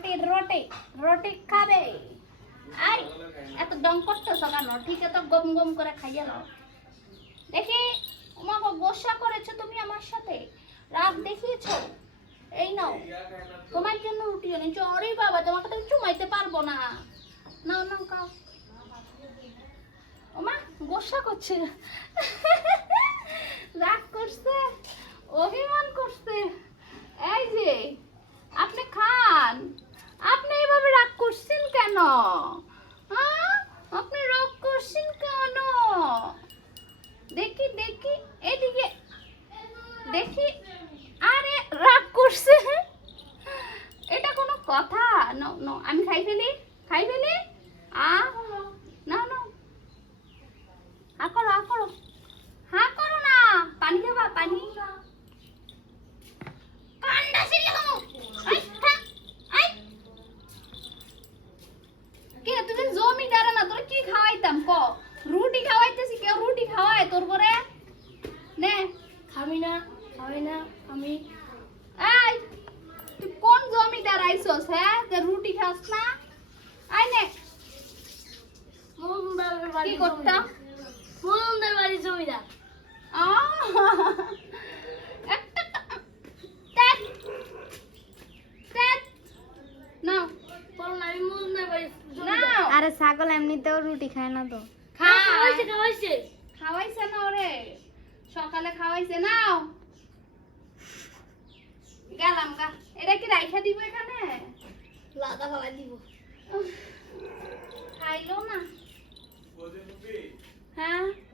রুটি রুটি রুটি খাবে আই এত দম করতেছ কেন ঠিক আছে গম গম করে খাইয়ে নাও দেখি তোমাকে গোসা করেছো তুমি আমার সাথে রাত দেখিয়েছো এই নাও তোমার জন্য রুটি এনেছো আরে বাবা তোমাকে তো চুমাইতে পারবো না নাও নাও খাও ওমা গোসা করছে রাগ করছে অভিমান করছে এই যে আপনি খান আপনি এইভাবে রাগ করছেন কেন হ্যাঁ আপনি রাগ করছেন কেন দেখি দেখি এদিকে দেখি আরে রাগ করছে এটা কোনো কথা নো নো আমি খাই ফেলি না না হা করো না পানি খাবা পানি কান্ডা ছিলে কেন আই থাক আই কে তুই জমিদার না তোর কি খাওয়াইতাম ক রুটি খাওয়াইতেছি কেউ রুটি খাওয়ায় তোর পরে নে খাবি না আমি এই তুই কোন জমিদার আইছস হ্যাঁ যে রুটি খাস না আই নে মজুমদারের বাড়ি কি করতাম মজুমদার বাড়ি জমিদার একটা ত্যাগ নাও বলুন আমি মজুমদার বাড়ি নাও আরে ছাগল এমনিতেও রুটি খায় না তো খাওয়াইছে খাওয়াইছে না ওরে সকালে খাওয়াইছে নাও গেলাম গা এটা কি রাইখা দিব এখানে লাদা ফেলাই দিব খাইলো না হ্যাঁ